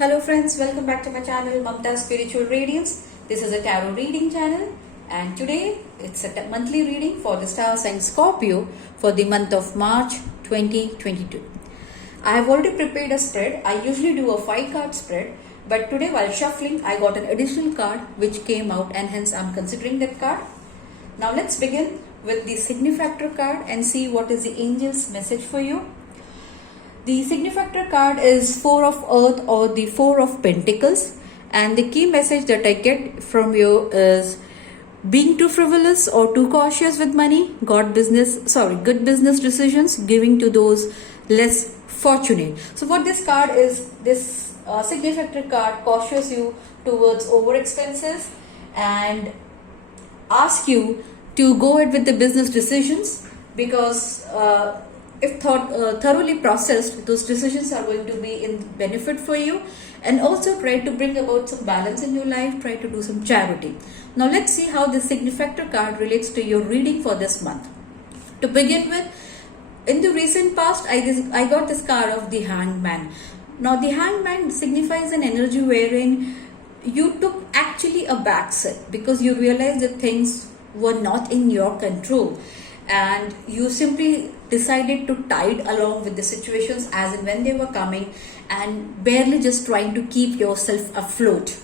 Hello friends, welcome back to my channel Mamta Spiritual Radiance. This is a tarot reading channel and today it's a monthly reading for the star sign Scorpio for the month of March 2022. I have already prepared a spread. I usually do a 5-card spread, but today while shuffling I got an additional card which came out and hence I'm considering that card. Now let's begin with the Signifactor card and see what is the angel's message for you. The Signifactor card is 4 of Earth or the 4 of Pentacles, and the key message that I get from you is being too frivolous or too cautious with money, good business decisions, giving to those less fortunate. So what this card is, this Signifactor card cautions you towards over expenses and ask you to go ahead with the business decisions because if thoroughly processed, those decisions are going to be in benefit for you, and also try to bring about some balance in your life, try to do some charity. Now let's see how the Signifactor card relates to your reading for this month. To begin with, in the recent past, I got this card of the Hangman. Now the Hangman signifies an energy wherein you took actually a back seat because you realized that things were not in your control, and you simply decided to tide along with the situations as and when they were coming and barely just trying to keep yourself afloat.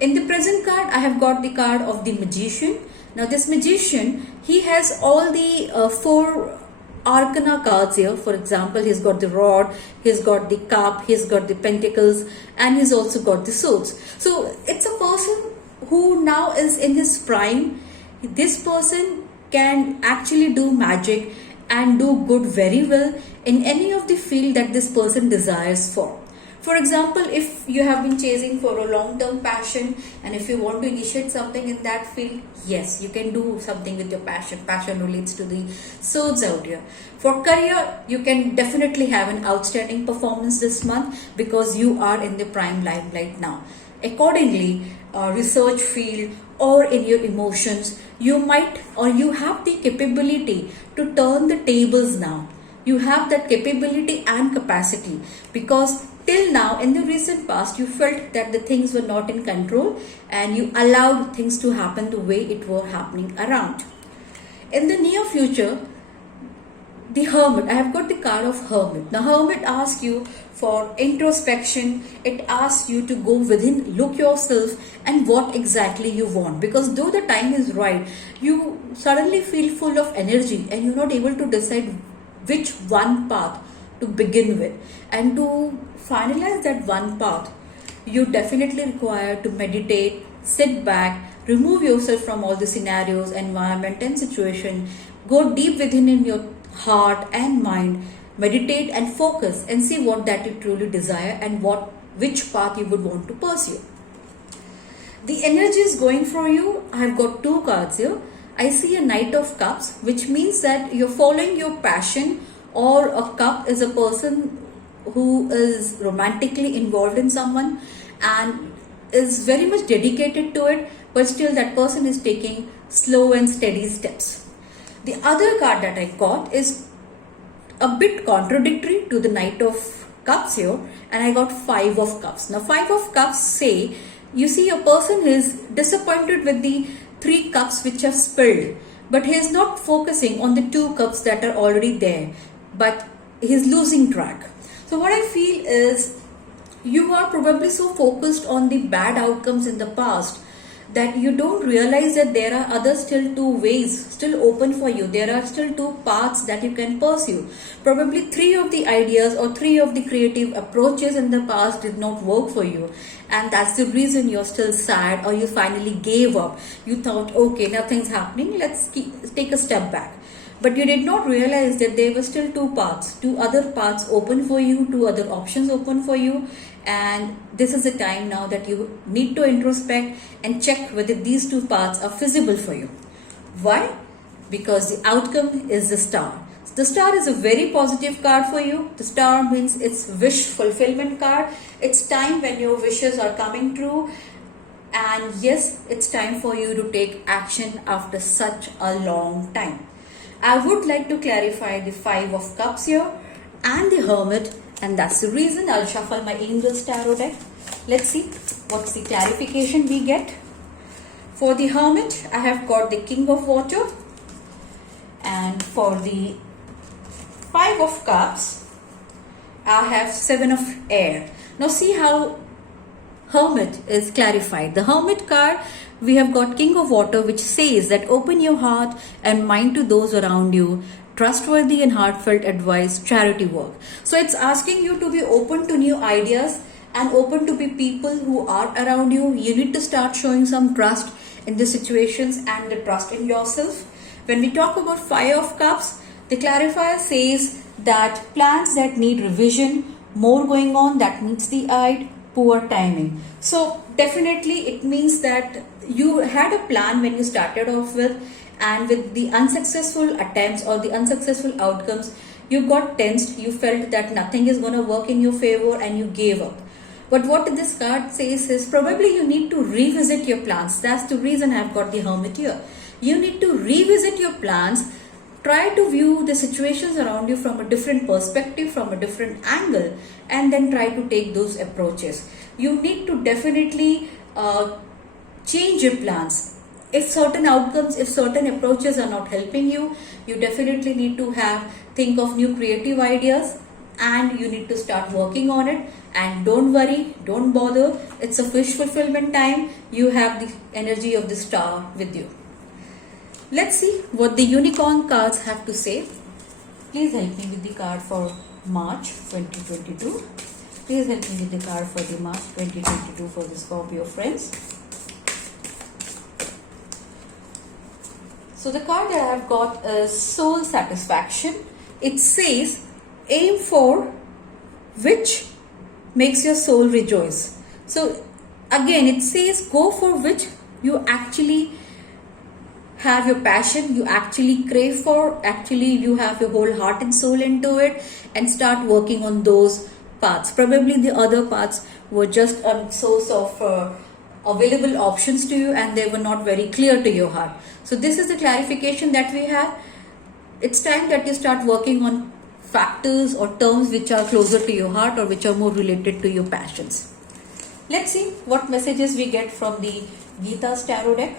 In the present card, I have got the card of the Magician. Now this Magician, he has all the 4 arcana cards here. For example, he's got the rod, he's got the cup, he's got the pentacles, and he's also got the swords. So it's a person who now is in his prime. This person can actually do magic and do good very well in any of the field that this person desires for. For example, if you have been chasing for a long-term passion and if you want to initiate something in that field, yes, you can do something with your passion. Passion relates to the swords out here. For career, you can definitely have an outstanding performance this month because you are in the prime limelight now. Accordingly, research field or in your emotions, you might or you have the capability to turn the tables now. You have that capability and capacity because till now in the recent past you felt that the things were not in control and you allowed things to happen the way it were happening around. In the near future, the Hermit, I have got the card of Hermit. Now Hermit asks you for introspection. It asks you to go within, look yourself and what exactly you want, because though the time is right, you suddenly feel full of energy and you're not able to decide which one path to begin with. And to finalize that one path, you definitely require to meditate, sit back, remove yourself from all the scenarios, environment and situation, go deep within in your heart and mind, meditate and focus and see what that you truly desire and which path you would want to pursue. The energy is going for you. I have got 2 cards here. I see a Knight of Cups, which means that you're following your passion, or a cup is a person who is romantically involved in someone and is very much dedicated to it, but still that person is taking slow and steady steps. The other card that I got is a bit contradictory to the Knight of Cups here, and I got 5 of Cups. Now 5 of Cups say, you see a person is disappointed with the 3 cups which have spilled, but he is not focusing on the 2 cups that are already there, but he is losing track. So what I feel is you are probably so focused on the bad outcomes in the past that you don't realize that there are other still 2 ways still open for you. There are still 2 paths that you can pursue. Probably 3 of the ideas or 3 of the creative approaches in the past did not work for you, and that's the reason you're still sad or you finally gave up. You thought, okay, nothing's happening, let's take a step back. But you did not realize that there were still 2 paths, 2 other paths open for you, 2 other options open for you. And this is the time now that you need to introspect and check whether these 2 paths are feasible for you. Why? Because the outcome is the Star. The Star is a very positive card for you. The Star means it's wish fulfillment card. It's time when your wishes are coming true. And yes, it's time for you to take action after such a long time. I would like to clarify the 5 of Cups here and the Hermit And that's the reason I'll shuffle my Angels Tarot deck. Let's see what's the clarification we get. For the Hermit, I have got the King of Water. And for the Five of Cups, I have Seven of Air. Now see how Hermit is clarified. The Hermit card, we have got King of Water, which says that open your heart and mind to those around you. Trustworthy and heartfelt advice, charity work. So it's asking you to be open to new ideas and open to be people who are around you. You need to start showing some trust in the situations and the trust in yourself. When we talk about Five of Cups, the clarifier says that plans that need revision, more going on that meets the eye, poor timing. So definitely it means that you had a plan when you started off with, and with the unsuccessful attempts or the unsuccessful outcomes, you got tensed, you felt that nothing is going to work in your favor and you gave up. But what this card says is probably you need to revisit your plans. That's the reason I've got the Hermit here. You need to revisit your plans. Try to view the situations around you from a different perspective, from a different angle, and then try to take those approaches. You need to definitely change your plans. If certain outcomes, if certain approaches are not helping you, you definitely need to think of new creative ideas, and you need to start working on it. And don't worry, don't bother. It's a wish fulfillment time. You have the energy of the star with you. Let's see what the unicorn cards have to say. Please help me with the card for March 2022. Please help me with the card for the March 2022 for the Scorpio friends. So the card that I have got is Soul Satisfaction. It says, aim for which makes your soul rejoice. So again, it says go for which you actually have your passion, you actually crave for, actually you have your whole heart and soul into it, and start working on those paths. Probably the other paths were just a source of available options to you and they were not very clear to your heart. So this is the clarification that we have. It's time that you start working on factors or terms which are closer to your heart or which are more related to your passions. Let's see what messages we get from the Gita's Tarot deck.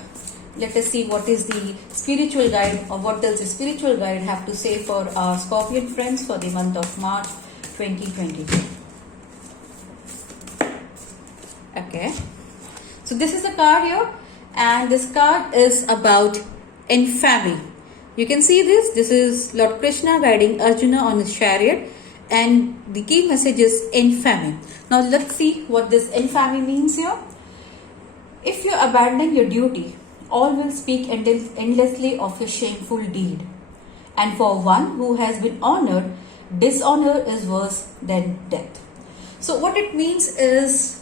Let us see what is the spiritual guide, or what does the spiritual guide have to say for our Scorpion friends for the month of March 2022. Okay. So this is a card here, and this card is about infamy. You can see this. This is Lord Krishna guiding Arjuna on his chariot, and the key message is infamy. Now let's see what this infamy means here. If you're abandoning your duty, all will speak endlessly of your shameful deed. And for one who has been honored, dishonor is worse than death. So what it means is,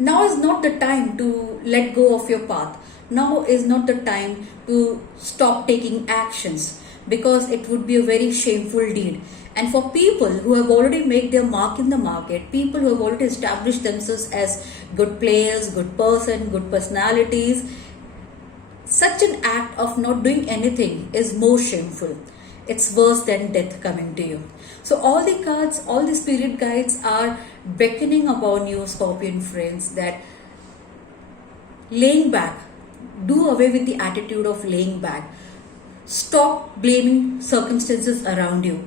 now is not the time to let go of your path. Now is not the time to stop taking actions, because it would be a very shameful deed. And for people who have already made their mark in the market, people who have already established themselves as good players, good person, good personalities, such an act of not doing anything is more shameful. It's worse than death coming to you. So all the cards, all the spirit guides are beckoning upon you, Scorpion friends, that laying back, do away with the attitude of laying back. Stop blaming circumstances around you.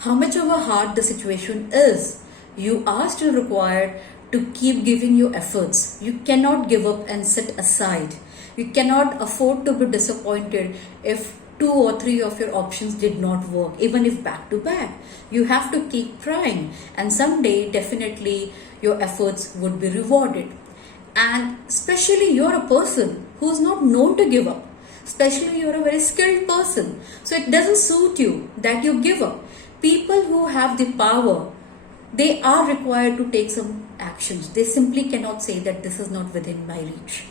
How much of a hard the situation is, you are still required to keep giving your efforts. You cannot give up and sit aside. You cannot afford to be disappointed if 2 or 3 of your options did not work, even if back to back. You have to keep trying, and someday definitely your efforts would be rewarded. And especially you're a person who's not known to give up. Especially you're a very skilled person. So it doesn't suit you that you give up. People who have the power, they are required to take some actions. They simply cannot say that this is not within my reach.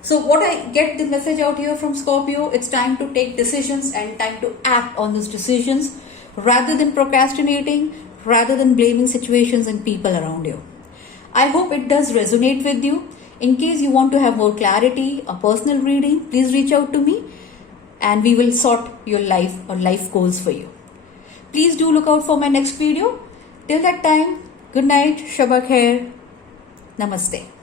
So what I get the message out here from Scorpio, it's time to take decisions and time to act on those decisions rather than procrastinating, rather than blaming situations and people around you. I hope it does resonate with you. In case you want to have more clarity, a personal reading, please reach out to me and we will sort your life or life goals for you. Please do look out for my next video. Till that time, good night, Shabak Khair, Namaste.